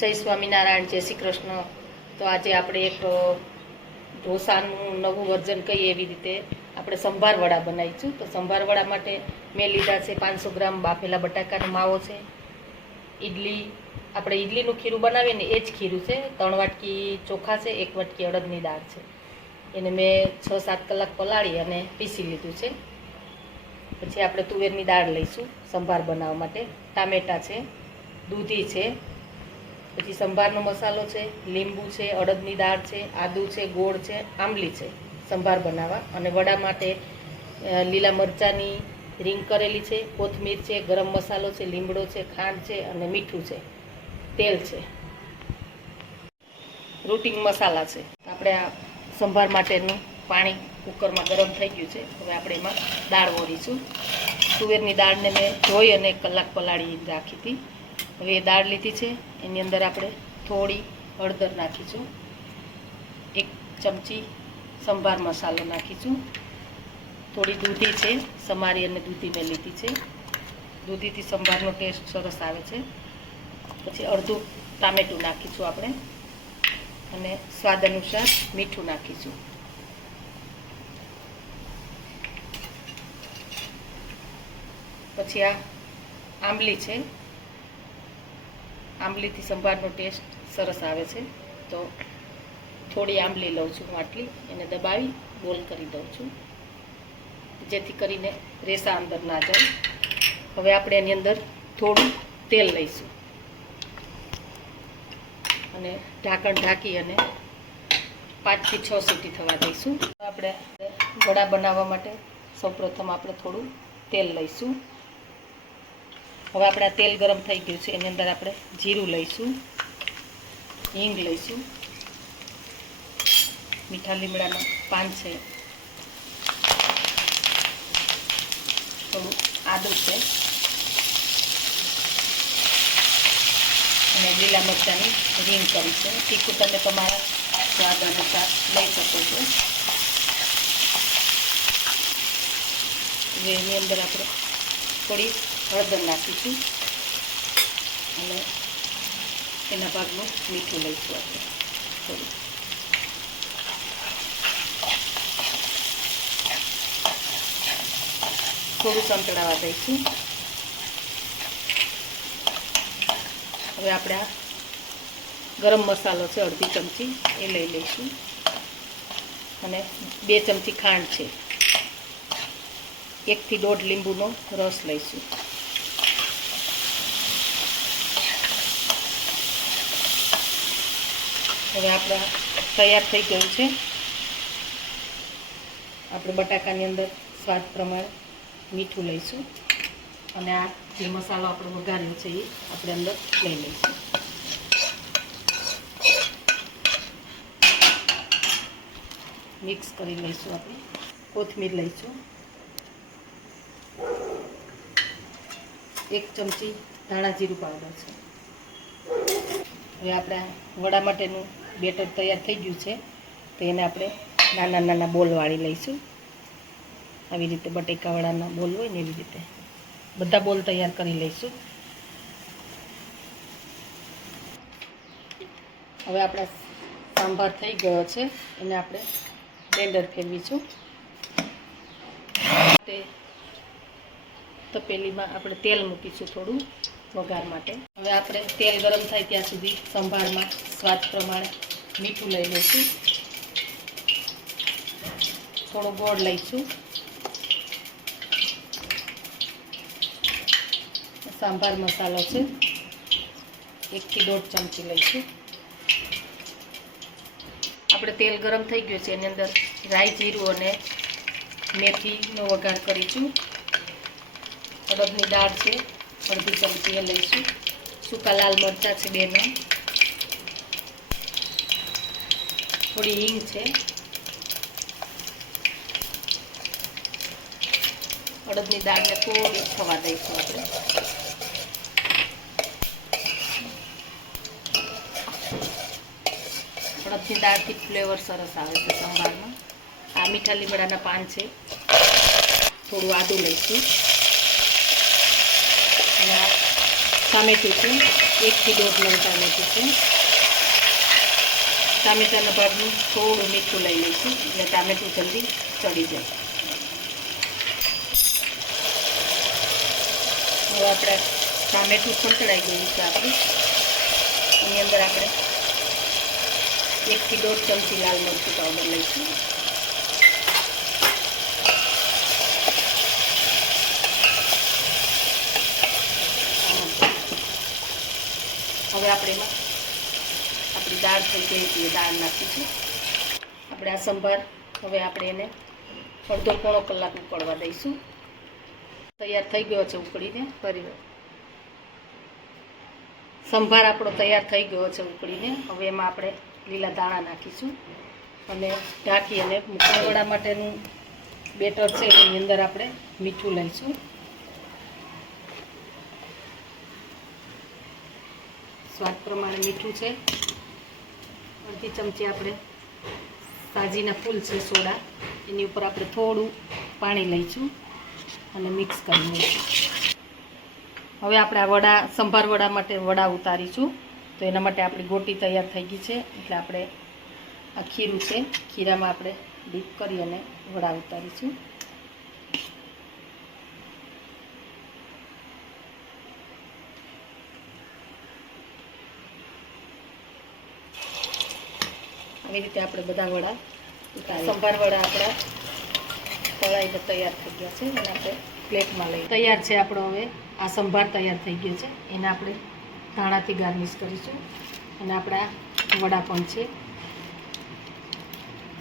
જય સ્વામિનારાયણ, જય શ્રી કૃષ્ણ। તો આજે આપણે એક ઢોસાનું નવું વર્ઝન કહીએ એવી રીતે આપણે સંભાર વડા બનાવીશું। તો સંભાર વડા માટે મેં લીધા છે 500 ગ્રામ બાફેલા બટાકાનો માવો છે, ઈડલી આપણે ઈડલીનું ખીરું બનાવીએ ને એ જ ખીરું છે, 3 વાટકી ચોખા છે, 1 વાટકી અડદની દાળ છે, એને મેં 6-7 કલાક પલાળી અને પીસી લીધું છે। પછી આપણે તુવેરની દાળ લઈશું સંભાર બનાવવા માટે, ટામેટાં છે, દૂધી છે, પછી સંભારનો મસાલો છે, લીંબુ છે, અડદની દાળ છે, આદુ છે, ગોળ છે, આંબલી છે સંભાર બનાવવા। અને વડા માટે લીલા મરચાંની રીંગ કરેલી છે, કોથમીર છે, ગરમ મસાલો છે, લીમડો છે, ખાંડ છે અને મીઠું છે, તેલ છે, રૂટિંગ મસાલા છે। આપણે આ સંભાર માટેનું પાણી કુકરમાં ગરમ થઈ ગયું છે, હવે આપણે એમાં દાળ ઓળીશું। તુવેરની દાળને મેં ધોઈ અને 1 કલાક પલાળી રાખી હતી। હવે એ દાળ લીધી છે, એની અંદર આપણે થોડી હળદર નાખીશું, 1 ચમચી સંભાર મસાલો નાખીશું, થોડી દૂધી છે સમારી અને દૂધી મેં લીધી છે, દૂધીથી સંભારનો ટેસ્ટ સરસ આવે છે। પછી અડધું ટામેટું નાખીશું આપણે અને સ્વાદ અનુસાર મીઠું નાખીશું। પછી આ આંબલી છે, આંબલીથી સંભારનો ટેસ્ટ સરસ આવે છે, તો થોડી આંબલી લઉં છું હું આટલી, એને દબાવી બોલ કરી દઉં છું જેથી કરીને રેસા અંદર ના જાય। હવે આપણે એની અંદર થોડું તેલ લઈશું અને ઢાંકણ ઢાંકી અને 5 થી 6 સીટી થવા દઈશું। આપણે વડા બનાવવા માટે સૌપ્રથમ આપણે થોડું તેલ લઈશું। હવે આપણે આ તેલ ગરમ થઈ ગયું છે, એની અંદર આપણે જીરું લઈશું, હિંગ લઈશું, મીઠા લીમડાના પાન છે, થોડું આદું છે અને લીલા મરચાંની રીંગ કરી છે। તીખું તમે તમારા સ્વાદ અનુસાર લઈ શકો છો। એની અંદર આપણે થોડી હળદર નાખીશું અને એના ભાગનું મીઠું લઈશું આપણે થોડું, સંતળાવા દઈશું। હવે આપણે આ ગરમ મસાલો છે અડધી ચમચી એ લઈ લઈશું અને 2 ચમચી ખાંડ છે, 1 થી 1.5 લીંબુનો રસ લઈશું। હવે આપણે તૈયાર થઈ ગયું છે। આપણે બટાકાની અંદર સ્વાદ પ્રમાણે મીઠું લઈશું અને આ જે મસાલો આપણે વઘાર્યો છે એ આપણે અંદર લઈ લઈશું। મિક્સ કરી લઈશું, આપણે કોથમીર લઈશું, 1 ચમચી ધાણા જીરું પાવડર છે। હવે આપણે વડા માટેનું બેટર તૈયાર થઈ ગયું છે, તો એને આપણે નાના નાના બોલ વાળી લઈશું। આવી રીતે બટેકા વડાના બોલ હોય ને એવી રીતે બધા બોલ તૈયાર કરી લઈશું। હવે આપણા સાંભાર થઈ ગયો છે, એને આપણે બ્લેન્ડર ફેરવીશું। તપેલીમાં આપણે તેલ મૂકીશું થોડું વઘાર માટે। હવે આપણે તેલ ગરમ થાય ત્યાં સુધી સંભારમાં સ્વાદ પ્રમાણે મીઠું લઈ લઈશું, થોડો ગોળ લઈશું, સંભાર મસાલો છે 1 થી 1.5 ચમચી લઈશું। આપણે તેલ ગરમ થઈ ગયું છે, એની અંદર રાઈ જીરું અને મેથીનો વઘાર કરીશું, અડદની દાળ છે અડધી ચમચી એ લઈશું, સૂકા લાલ મરચાં છે 2 નંગ, થોડી હિંગ છે, અડદની દાળને થોડી થવા દઈશું આપણે। અડદની દાળથી ફ્લેવર સરસ આવે છે સંભારમાં। આ મીઠા લીમડાના પાન છે, થોડું આદું લઈશું અને આ ટામેટું છે, 1 થી 1.5 નંગ ટામેટું છે. ટામેટાના ભાગનું થોડું મીઠું લઈ લઈશું એટલે ટામેટું જલ્દી ચડી જાય. હવે આપણે ટામેટું સંતળાઈ ગયું છે આપણું. એની અંદર આપણે 1 થી 1.5 ચમચી લાલ મરચું પાવડર લઈશું. હવે આપણે એમાં આપણી દાળ થઈ ગઈ હતી એ દાળ નાખીશું. આપણે આ સંભાર હવે આપણે એને અડધો પોણો કલાક ઉકળવા દઈશું. તૈયાર થઈ ગયો છે ઉકળીને. ફરી સંભાર આપણો તૈયાર થઈ ગયો છે ઉકળીને. હવે એમાં આપણે લીલા દાણા નાખીશું અને ઢાંકી અને વડા માટેનું બેટર છે એની અંદર આપણે મીઠું લઈશું. સ્વાદ પ્રમાણે મીઠું છે. અડધી ચમચી આપણે સાજીના ફૂલ છે સોડા, એની ઉપર આપણે થોડું પાણી લઈશું અને મિક્સ કરી લઈશું. હવે આપણે આ વડા સંભાર વડા માટે વડા ઉતારીશું. તો એના માટે આપણી ગોટી તૈયાર થઈ ગઈ છે. એટલે આપણે આ ખીરું છે, ખીરામાં આપણે ડીપ કરી અને વડા ઉતારીશું. આવી રીતે આપણે બધા વડા ઉતારી. સંભાર વડા આપણા તળાઈને તૈયાર થઈ ગયા છે અને આપણે પ્લેટમાં લઈ તૈયાર છે આપણો. હવે આ સંભાર તૈયાર થઈ ગયો છે. એને આપણે ધાણાથી ગાર્નિશ કરીશું અને આપણા વડા પણ છે.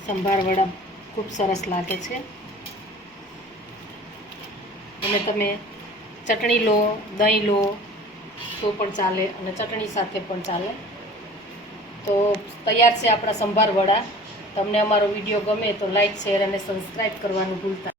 સંભાર વડા ખૂબ સરસ લાગે છે. અને તમે ચટણી લો, દહીં લો તો પણ ચાલે અને ચટણી સાથે પણ ચાલે. તો તૈયાર છે આપણા સંભાર વડા. તમને અમારો વિડીયો ગમે તો લાઈક, શેર અને સબસ્ક્રાઈબ કરવાનું ભૂલતા